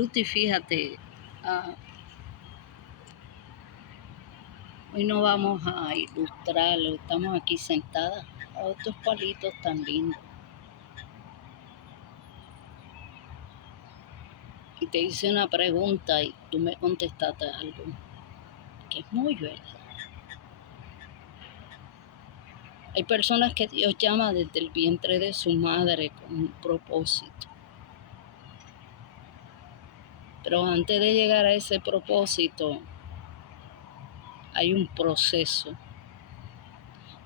Ruti, fíjate, hoy no vamos a ilustrar, estamos aquí sentadas a otros palitos tan lindos. Y te hice una pregunta y tú me contestaste algo que es muy verdad. Hay personas que Dios llama desde el vientre de su madre con un propósito. Pero antes de llegar a ese propósito, hay un proceso.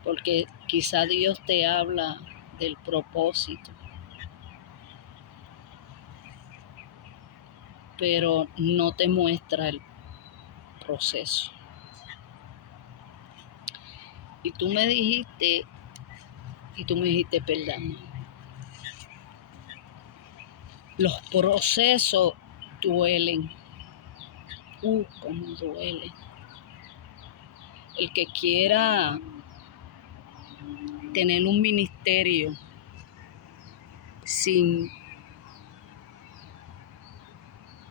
Porque quizá Dios te habla del propósito, pero no te muestra el proceso. Y tú me dijiste, perdón, los procesos duelen. Cómo duele. El que quiera tener un ministerio sin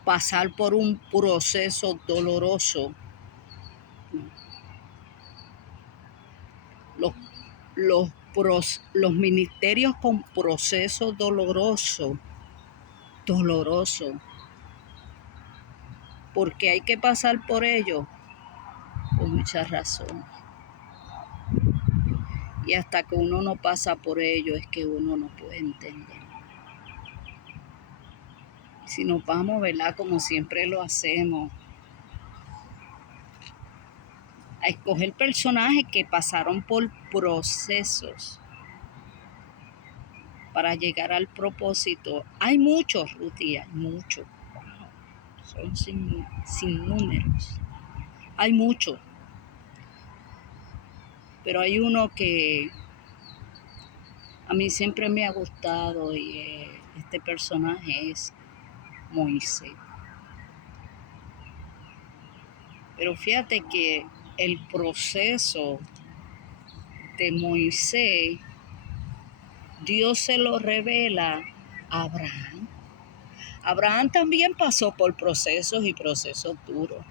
pasar por un proceso doloroso, los ministerios con proceso doloroso, porque hay que pasar por ello, por muchas razones. Y hasta que uno no pasa por ello es que uno no puede entender. Si nos vamos, ¿verdad? Como siempre lo hacemos, a escoger personajes que pasaron por procesos para llegar al propósito. Hay muchos, Ruti, hay muchos. Wow, son sin números. Hay muchos. Pero hay uno que a mí siempre me ha gustado y este personaje es Moisés. Pero fíjate que el proceso de Moisés, Dios se lo revela a Abraham. Abraham también pasó por procesos y procesos duros.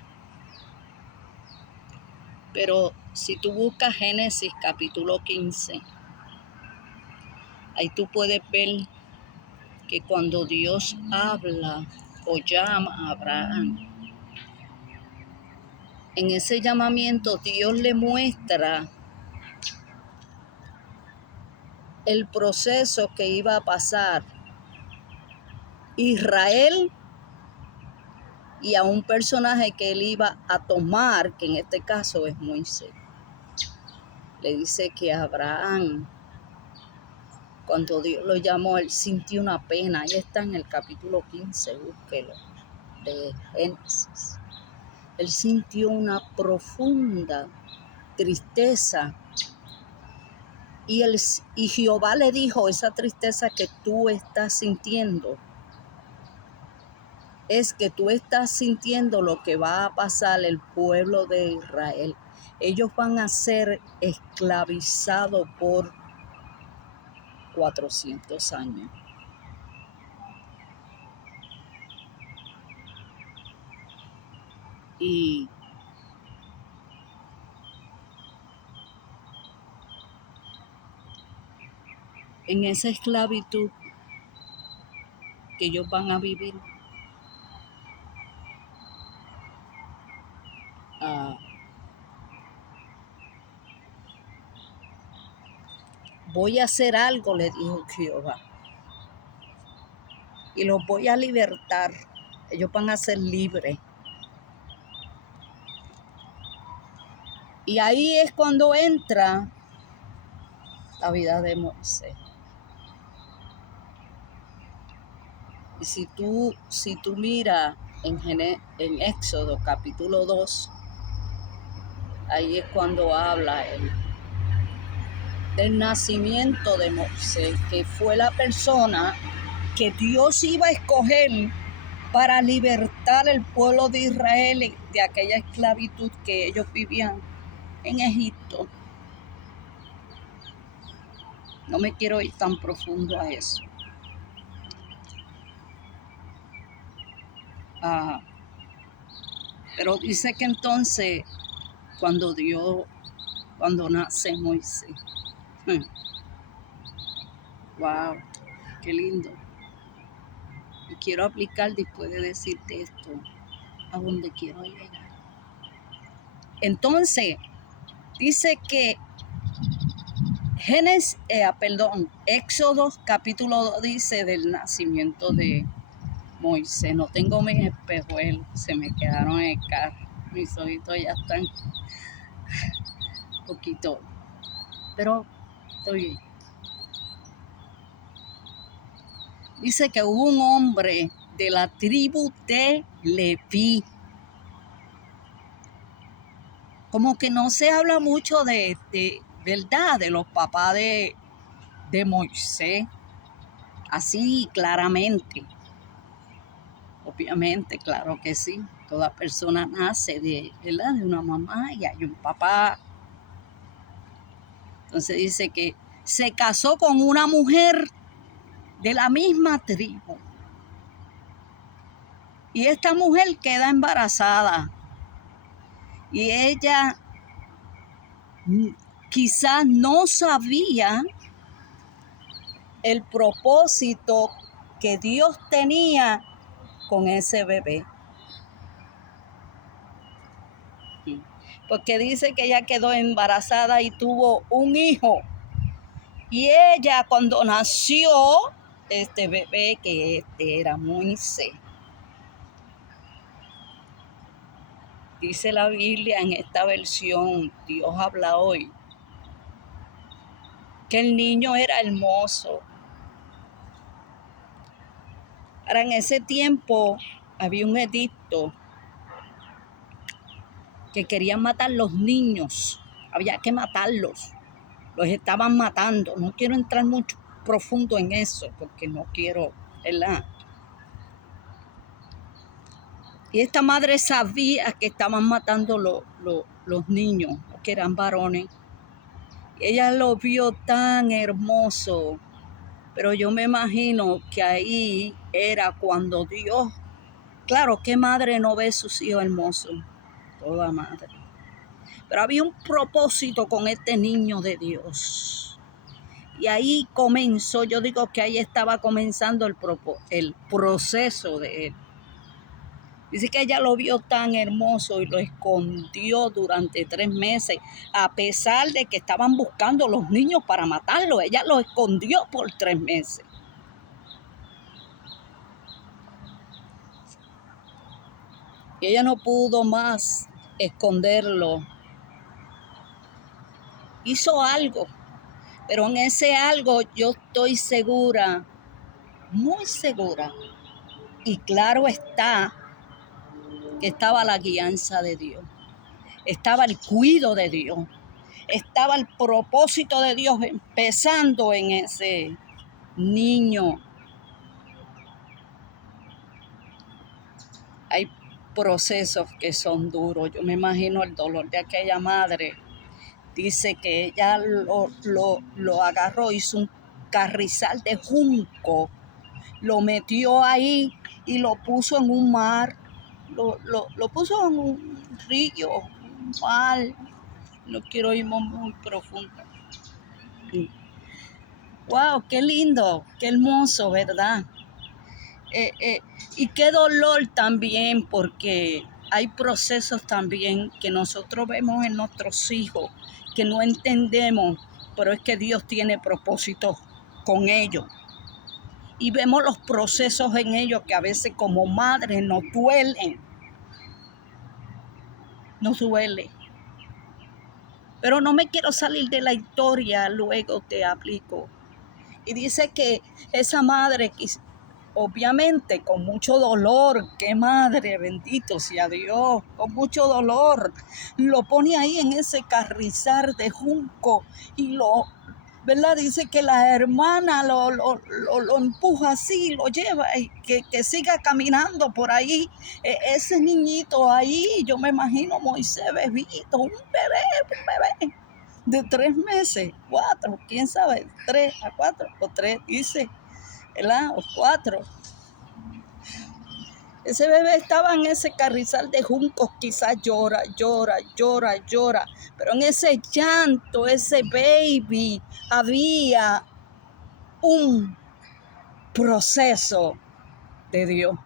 Pero si tú buscas Génesis capítulo 15, ahí tú puedes ver que cuando Dios habla o llama a Abraham, en ese llamamiento Dios le muestra el proceso que iba a pasar Israel y a un personaje que él iba a tomar, que en este caso es Moisés. Le dice que Abraham, cuando Dios lo llamó, él sintió una pena. Ahí está en el capítulo 15, búsquelo, de Génesis. Él sintió una profunda tristeza. Y Jehová le dijo, esa tristeza que tú estás sintiendo, es que tú estás sintiendo lo que va a pasar el pueblo de Israel. Ellos van a ser esclavizados por 400 años. Y en esa esclavitud que ellos van a vivir, voy a hacer algo, le dijo Jehová, y los voy a libertar. Ellos van a ser libres. Y ahí es cuando entra la vida de Moisés. Y si tú miras en Éxodo capítulo 2, ahí es cuando habla del nacimiento de Moisés, que fue la persona que Dios iba a escoger para libertar el pueblo de Israel de aquella esclavitud que ellos vivían en Egipto. No me quiero ir tan profundo a eso. Pero dice que entonces cuando nace Moisés, wow, qué lindo. Y quiero aplicar después de decirte esto a donde quiero llegar. Entonces, dice que Éxodo capítulo 2 dice del nacimiento de Moisés. No tengo mis espejuelos, se me quedaron en el carro. Mis ojitos ya están un poquito, pero estoy bien. Dice que hubo un hombre de la tribu de Leví. Como que no se habla mucho de verdad, de los papás de Moisés, así claramente. Obviamente, claro que sí. Toda persona nace ¿verdad? De una mamá y hay un papá. Entonces dice que se casó con una mujer de la misma tribu. Y esta mujer queda embarazada. Y ella quizás no sabía el propósito que Dios tenía con ese bebé. Porque dice que ella quedó embarazada y tuvo un hijo. Y ella cuando nació este bebé, que era Moisés, dice la Biblia en esta versión, Dios habla hoy, que el niño era hermoso. Ahora en ese tiempo había un edicto que querían matar los niños, había que matarlos, los estaban matando. No quiero entrar mucho profundo en eso porque no quiero, ¿verdad? Y esta madre sabía que estaban matando los niños, que eran varones. Ella lo vio tan hermoso, pero yo me imagino que ahí era cuando Dios, claro, ¿qué madre no ve a sus hijos hermosos? Toda madre. Pero había un propósito con este niño de Dios. Y ahí comenzó, yo digo que ahí estaba comenzando el proceso de él. Dice que ella lo vio tan hermoso y lo escondió durante 3 meses, a pesar de que estaban buscando los niños para matarlo. Ella lo escondió por 3 meses. Y ella no pudo más esconderlo. Hizo algo, pero en ese algo yo estoy segura, muy segura, y claro está que estaba la guianza de Dios, estaba el cuidado de Dios, estaba el propósito de Dios empezando en ese niño. Hay procesos que son duros. Yo me imagino el dolor de aquella madre. Dice que ella lo agarró, hizo un carrizal de junco, lo metió ahí y lo puso en un mar, lo puso en un río, un mar. No quiero ir muy profundo. Wow, qué lindo, qué hermoso, ¿verdad? Y qué dolor también, porque hay procesos también que nosotros vemos en nuestros hijos que no entendemos, pero es que Dios tiene propósitos con ellos. Y vemos los procesos en ellos que a veces como madres nos duelen. Nos duele. Pero no me quiero salir de la historia, luego te aplico. Y dice que esa madre, obviamente con mucho dolor, qué madre, bendito sea Dios, con mucho dolor, lo pone ahí en ese carrizal de junco y ¿verdad? Dice que la hermana lo empuja así, lo lleva y que siga caminando por ahí. Ese niñito ahí, yo me imagino Moisés bebito, un bebé de 3 meses, 4, quién sabe, 3 a 4 o 3, dice, ¿verdad? O 4. Ese bebé estaba en ese carrizal de juncos, quizás llora, pero en ese llanto, ese baby, había un proceso de Dios.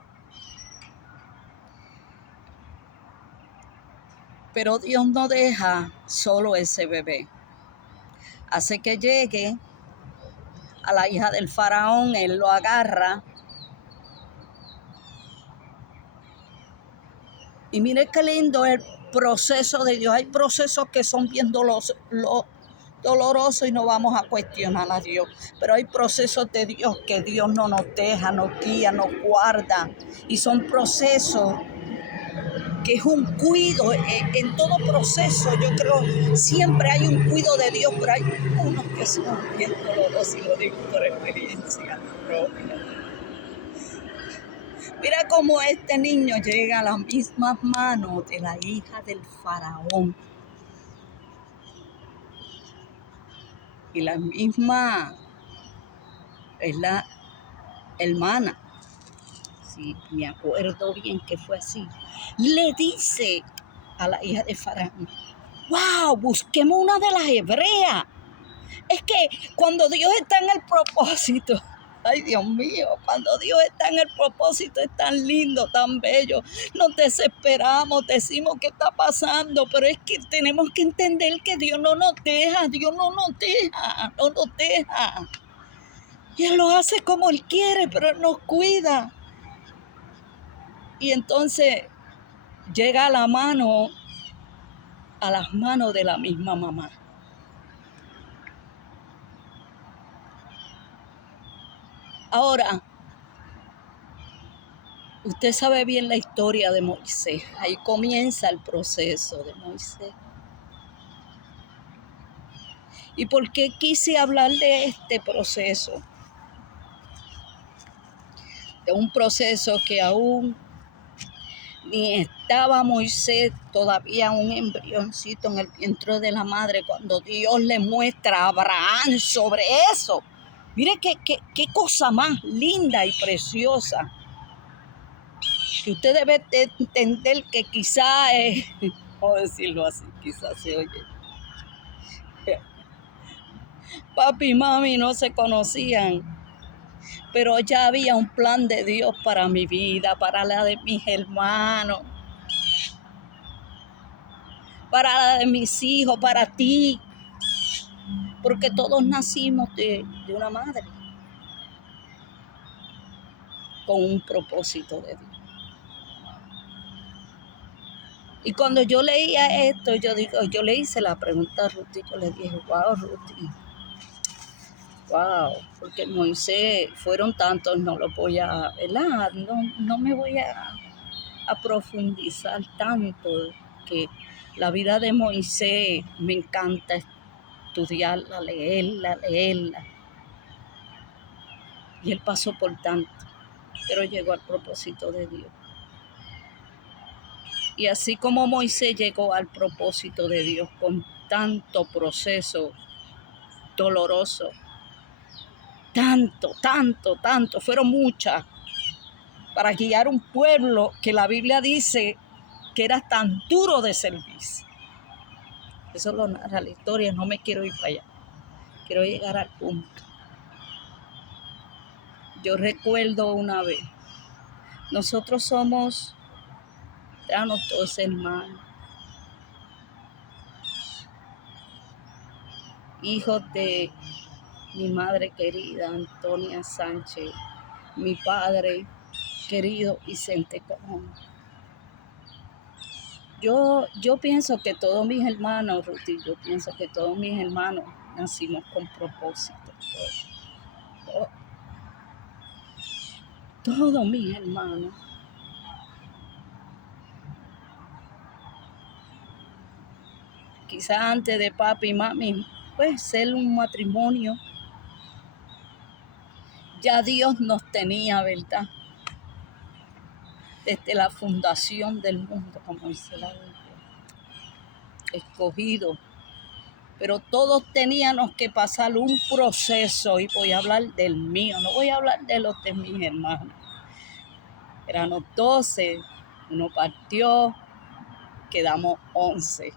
Pero Dios no deja solo ese bebé. Hace que llegue a la hija del faraón, él lo agarra. Y mire qué lindo el proceso de Dios. Hay procesos que son bien dolorosos y no vamos a cuestionar a Dios. Pero hay procesos de Dios que Dios no nos deja, nos guía, nos guarda. Y son procesos que es un cuido. En todo proceso yo creo siempre hay un cuido de Dios, pero hay unos que son bien dolorosos y lo digo por experiencia propia. Mira cómo este niño llega a las mismas manos de la hija del faraón. Y la misma es la hermana, si me acuerdo bien que fue así, le dice a la hija de faraón: wow, busquemos una de las hebreas. Es que cuando Dios está en el propósito, ay Dios mío, cuando Dios está en el propósito es tan lindo, tan bello. Nos desesperamos, decimos qué está pasando, pero es que tenemos que entender que Dios no nos deja, no nos deja. Y Él lo hace como Él quiere, pero Él nos cuida. Y entonces llega a las manos de la misma mamá. Ahora, usted sabe bien la historia de Moisés. Ahí comienza el proceso de Moisés. ¿Y por qué quise hablar de este proceso? De un proceso que aún ni estaba Moisés todavía un embrioncito en el vientre de la madre cuando Dios le muestra a Abraham sobre eso. Mire qué cosa más linda y preciosa. Que usted debe entender que quizá es, vamos a decirlo así, quizás se oye. Papi y mami no se conocían, pero ya había un plan de Dios para mi vida, para la de mis hermanos, para la de mis hijos, para ti, porque todos nacimos de una madre con un propósito de Dios. Y cuando yo leía esto, yo le hice la pregunta a Ruti, yo le dije: wow, Ruti, wow, porque Moisés fueron tantos, no lo voy a, ¿verdad? No me voy a profundizar tanto, que la vida de Moisés me encanta estudiarla, leerla. Y él pasó por tanto, pero llegó al propósito de Dios. Y así como Moisés llegó al propósito de Dios con tanto proceso doloroso, tanto, fueron muchas, para guiar un pueblo que la Biblia dice que era tan duro de servir. Eso lo narra la historia, no me quiero ir para allá, quiero llegar al punto. Yo recuerdo una vez, nosotros somos, éramos todos hermanos, hijos de mi madre querida, Antonia Sánchez, mi padre querido, Vicente Colón. Yo pienso que todos mis hermanos, Ruti, yo pienso que todos mis hermanos nacimos con propósito. Todos mis hermanos. Quizás antes de papi y mami, pues ser un matrimonio, ya Dios nos tenía, ¿verdad? Desde la fundación del mundo, como dice la Biblia, escogido. Pero todos teníamos que pasar un proceso, y voy a hablar del mío, no voy a hablar de los de mis hermanos. Éramos 12, uno partió, quedamos 11.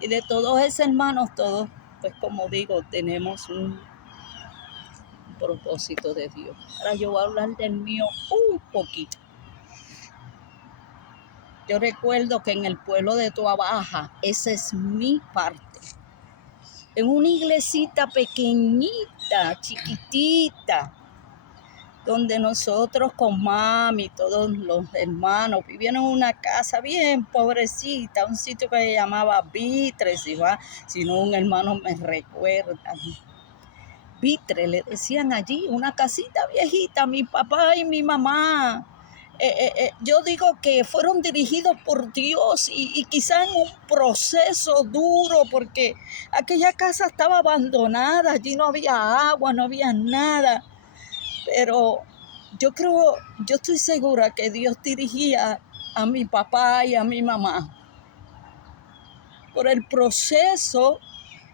Y de todos esos hermanos, todos, pues como digo, tenemos un propósito de Dios. Ahora yo voy a hablar del mío un poquito. Yo recuerdo que en el pueblo de Toabaja, esa es mi parte, en una iglesita pequeñita, chiquitita, donde nosotros con mami, todos los hermanos, vivían en una casa bien pobrecita, un sitio que se llamaba Vitre, si no un hermano me recuerda. Vitre, le decían allí, una casita viejita, mi papá y mi mamá. Yo digo que fueron dirigidos por Dios y quizá en un proceso duro, porque aquella casa estaba abandonada, allí no había agua, no había nada. Pero yo estoy segura que Dios dirigía a mi papá y a mi mamá por el proceso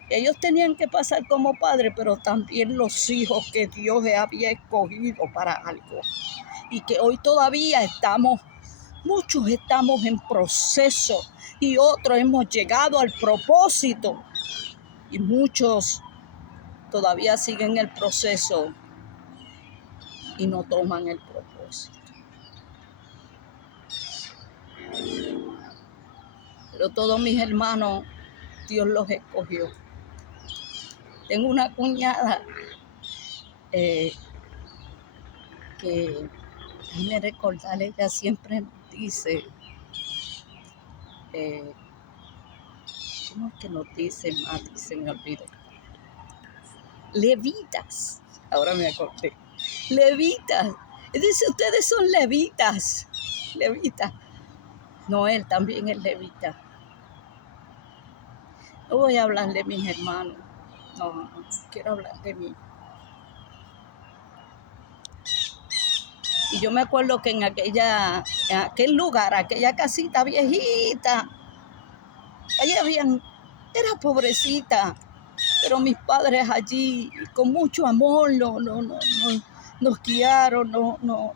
que ellos tenían que pasar como padres, pero también los hijos que Dios les había escogido para algo. Y que hoy todavía muchos estamos en proceso y otros hemos llegado al propósito y muchos todavía siguen el proceso y no toman el propósito. Pero todos mis hermanos, Dios los escogió. Tengo una cuñada que, déjame recordar, ella siempre dice, ¿cómo es que nos dice, Mati? Se me olvidó. Levitas, ahora me acordé. Levitas. Dice, ustedes son levitas. Levitas. Noel también es levita. No voy a hablar de mis hermanos. No, quiero hablar de mí. Y yo me acuerdo que en aquel lugar, aquella casita viejita, allí era pobrecita, pero mis padres allí con mucho amor nos guiaron,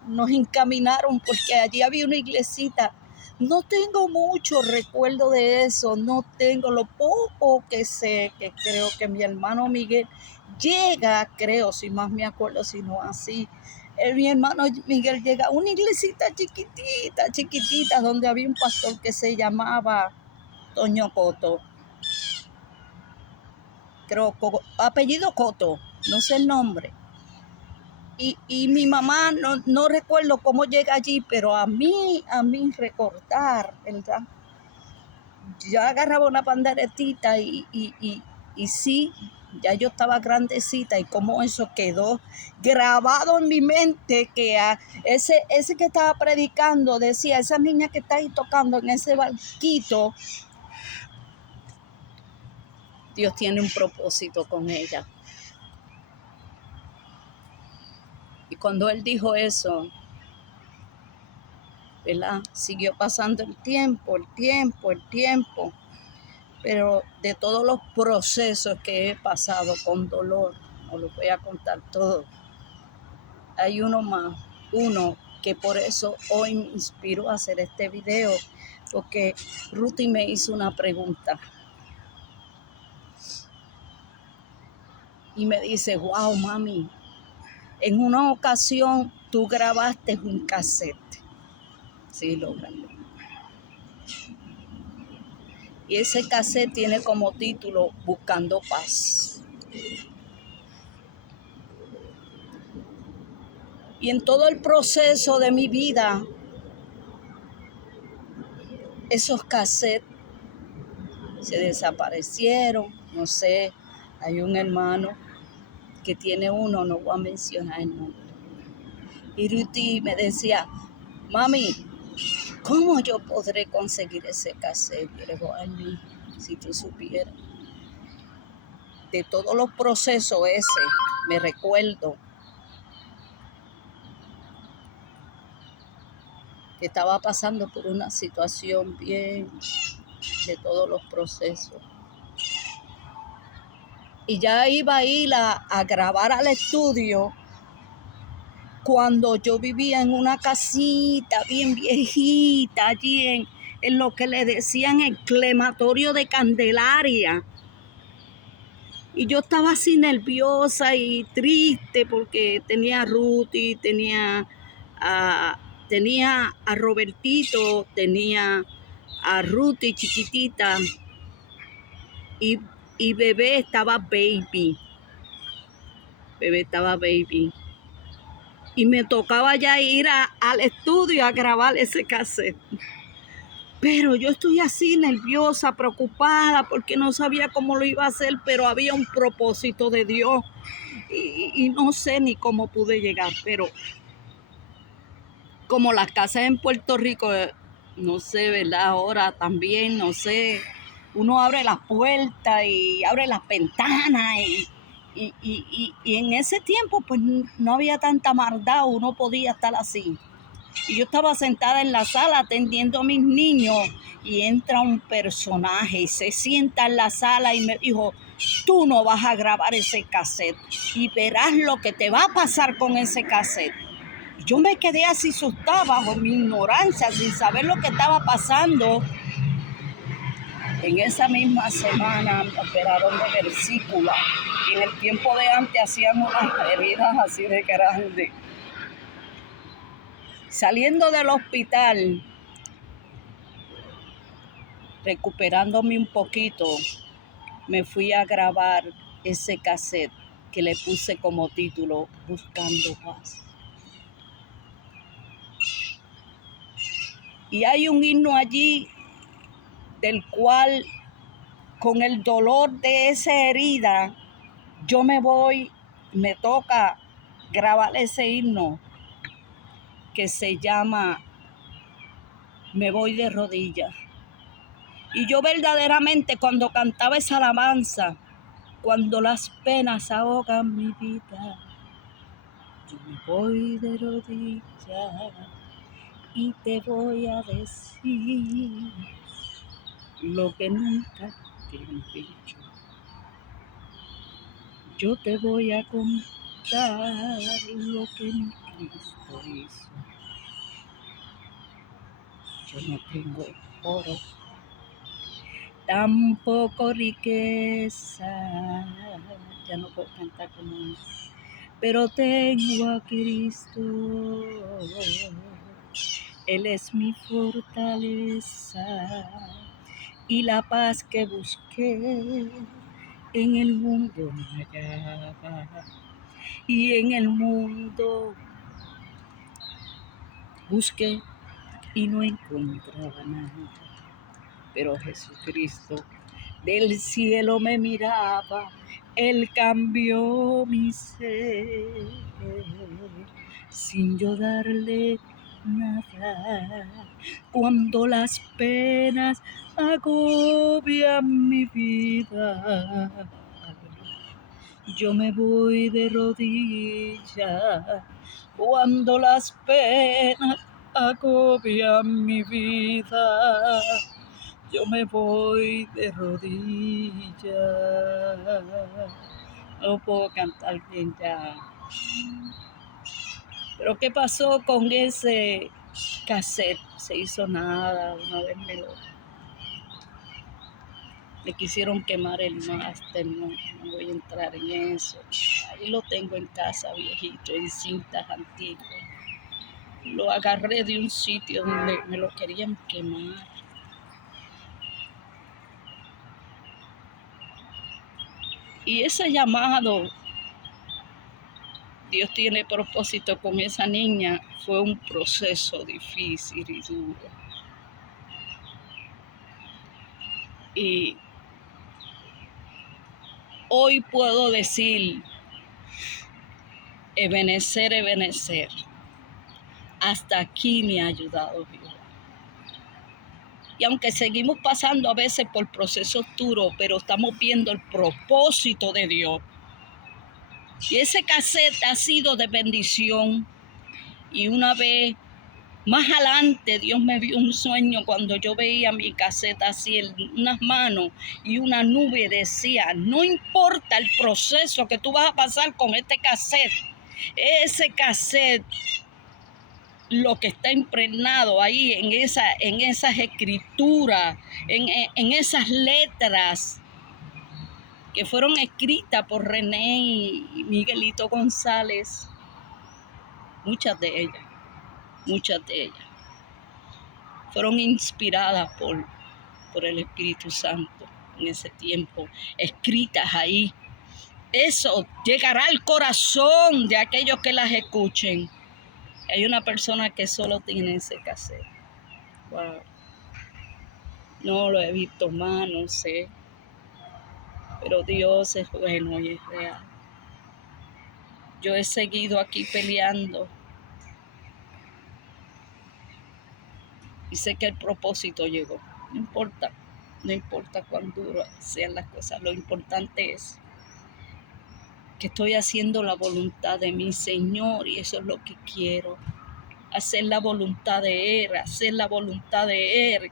nos encaminaron, porque allí había una iglesita. No tengo mucho recuerdo de eso, no tengo lo poco que sé, que creo que mi hermano Miguel llega, creo, si más me acuerdo, si no así. Mi hermano Miguel llega a una iglesita chiquitita, donde había un pastor que se llamaba Toño Coto. Creo, apellido Coto, no sé el nombre. Y mi mamá, no recuerdo cómo llega allí, pero a mí recordar, ¿verdad? Yo agarraba una panderetita y sí, ya yo estaba grandecita y como eso quedó grabado en mi mente, que ese que estaba predicando decía, esa niña que está ahí tocando en ese barquito, Dios tiene un propósito con ella. Y cuando él dijo eso, ¿verdad? Siguió pasando el tiempo, pero de todos los procesos que he pasado con dolor, no lo voy a contar todo, hay uno que por eso hoy me inspiró a hacer este video, porque Ruthie me hizo una pregunta y me dice, wow, mami, en una ocasión tú grabaste un cassette. Sí, lo grabé. Y ese cassette tiene como título Buscando Paz. Y en todo el proceso de mi vida, esos cassettes se desaparecieron. No sé, hay un hermano que tiene uno, no voy a mencionar el nombre. Y Ruthie me decía, mami, ¿cómo yo podré conseguir ese cassette? Y le digo, ay, mi, si tú supieras. De todos los procesos me recuerdo que estaba pasando por una situación bien de todos los procesos. Y ya iba a ir a grabar al estudio cuando yo vivía en una casita bien viejita, allí en lo que le decían el crematorio de Candelaria. Y yo estaba así nerviosa y triste porque tenía a Ruti, tenía a Robertito, tenía a Ruti chiquitita y bebé estaba baby. Bebé estaba baby. Y me tocaba ya ir al estudio a grabar ese cassette. Pero yo estoy así nerviosa, preocupada, porque no sabía cómo lo iba a hacer, pero había un propósito de Dios. Y no sé ni cómo pude llegar, pero como las casas en Puerto Rico, no sé, ¿verdad? Ahora también, no sé, uno abre las puertas y abre las ventanas y en ese tiempo pues no había tanta maldad, uno podía estar así. Y yo estaba sentada en la sala atendiendo a mis niños y entra un personaje y se sienta en la sala y me dijo, tú no vas a grabar ese cassette y verás lo que te va a pasar con ese cassette. Yo me quedé así asustada bajo mi ignorancia, sin saber lo que estaba pasando. En esa misma semana me operaron de vesícula y en el tiempo de antes hacían unas heridas así de grandes. Saliendo del hospital, recuperándome un poquito, me fui a grabar ese cassette que le puse como título Buscando Paz. Y hay un himno allí del cual, con el dolor de esa herida, yo me toca grabar ese himno que se llama Me voy de rodillas. Y yo verdaderamente cuando cantaba esa alabanza, cuando las penas ahogan mi vida, yo me voy de rodillas y te voy a decir lo que nunca te han dicho. Yo te voy a contar lo que mi Cristo hizo. Yo no tengo oro, tampoco riqueza, ya no puedo cantar como antes, pero tengo a Cristo, Él es mi fortaleza y la paz que busqué en el mundo no hallaba, y en el mundo busqué y no encontraba nada. Pero Jesucristo del cielo me miraba, Él cambió mi ser, sin yo darle nada. Cuando las penas agobian mi vida, yo me voy de rodillas. Cuando las penas agobian mi vida, yo me voy de rodillas. No puedo cantar bien ya. Pero ¿qué pasó con ese cassette? Se hizo nada. Una vez me quisieron quemar el máster. No voy a entrar en eso. Ahí lo tengo en casa, viejito, en cintas antiguas. Lo agarré de un sitio donde me lo querían quemar. Y ese llamado, Dios tiene propósito con esa niña, fue un proceso difícil y duro. Y hoy puedo decir, Ebenezer, hasta aquí me ha ayudado Dios. Y aunque seguimos pasando a veces por procesos duros, pero estamos viendo el propósito de Dios. Y ese cassette ha sido de bendición. Y una vez más adelante, Dios me dio un sueño cuando yo veía mi cassette así en unas manos y una nube decía, no importa el proceso que tú vas a pasar con este cassette, Ese cassette, lo que está impregnado ahí en esas escrituras, en esas letras que fueron escritas por René y Miguelito González, muchas de ellas fueron inspiradas por el Espíritu Santo en ese tiempo, escritas ahí. Eso llegará al corazón de aquellos que las escuchen. Hay una persona que solo tiene ese cassette. Wow. No lo he visto más, no sé. Pero Dios es bueno y es real. Yo he seguido aquí peleando. Y sé que el propósito llegó. No importa cuán duras sean las cosas. Lo importante es que estoy haciendo la voluntad de mi Señor y eso es lo que quiero. Hacer la voluntad de Él, hacer la voluntad de Él,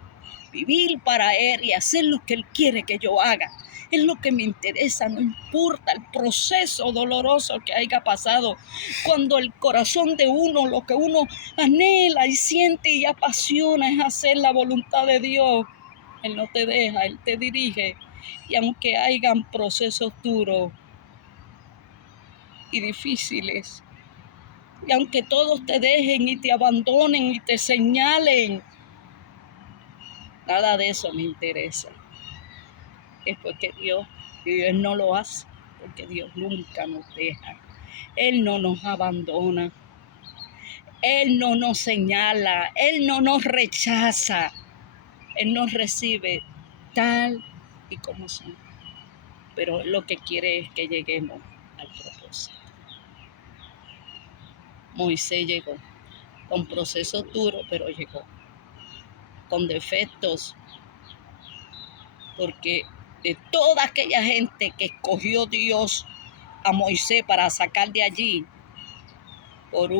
vivir para Él y hacer lo que Él quiere que yo haga. Es lo que me interesa, no importa el proceso doloroso que haya pasado. Cuando el corazón de uno, lo que uno anhela y siente y apasiona es hacer la voluntad de Dios. Él no te deja, Él te dirige. Y aunque hayan procesos duros y difíciles, y aunque todos te dejen y te abandonen y te señalen, nada de eso me interesa. Es porque Dios no lo hace, porque Dios nunca nos deja. Él no nos abandona. Él no nos señala. Él no nos rechaza. Él nos recibe tal y como somos. Pero lo que quiere es que lleguemos al propósito. Moisés llegó con procesos duros, pero llegó. Con defectos, porque de toda aquella gente que escogió Dios a Moisés para sacar de allí por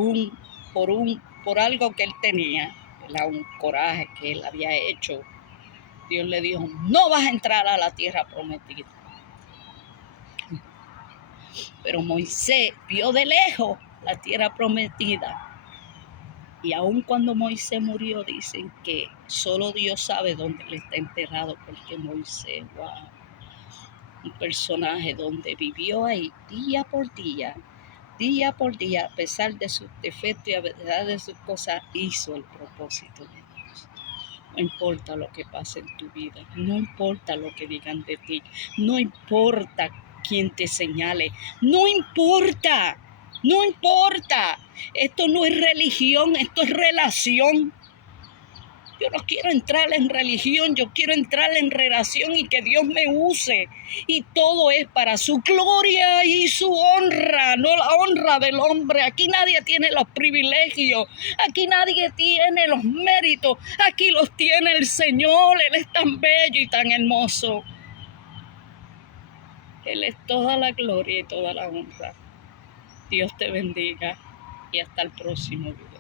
algo que él tenía, era un coraje que él había hecho, Dios le dijo, no vas a entrar a la tierra prometida. Pero Moisés vio de lejos la tierra prometida. Y aun cuando Moisés murió, dicen que solo Dios sabe dónde él está enterrado, porque Moisés, wow, un personaje donde vivió ahí día por día, a pesar de sus defectos y a pesar de sus cosas, hizo el propósito de Dios. No importa lo que pase en tu vida, no importa lo que digan de ti, no importa quién te señale, no importa. Esto no es religión, esto es relación. Yo no quiero entrar en religión, yo quiero entrar en relación y que Dios me use. Y todo es para su gloria y su honra, no la honra del hombre. Aquí nadie tiene los privilegios, aquí nadie tiene los méritos, aquí los tiene el Señor. Él es tan bello y tan hermoso. Él es toda la gloria y toda la honra. Dios te bendiga y hasta el próximo video.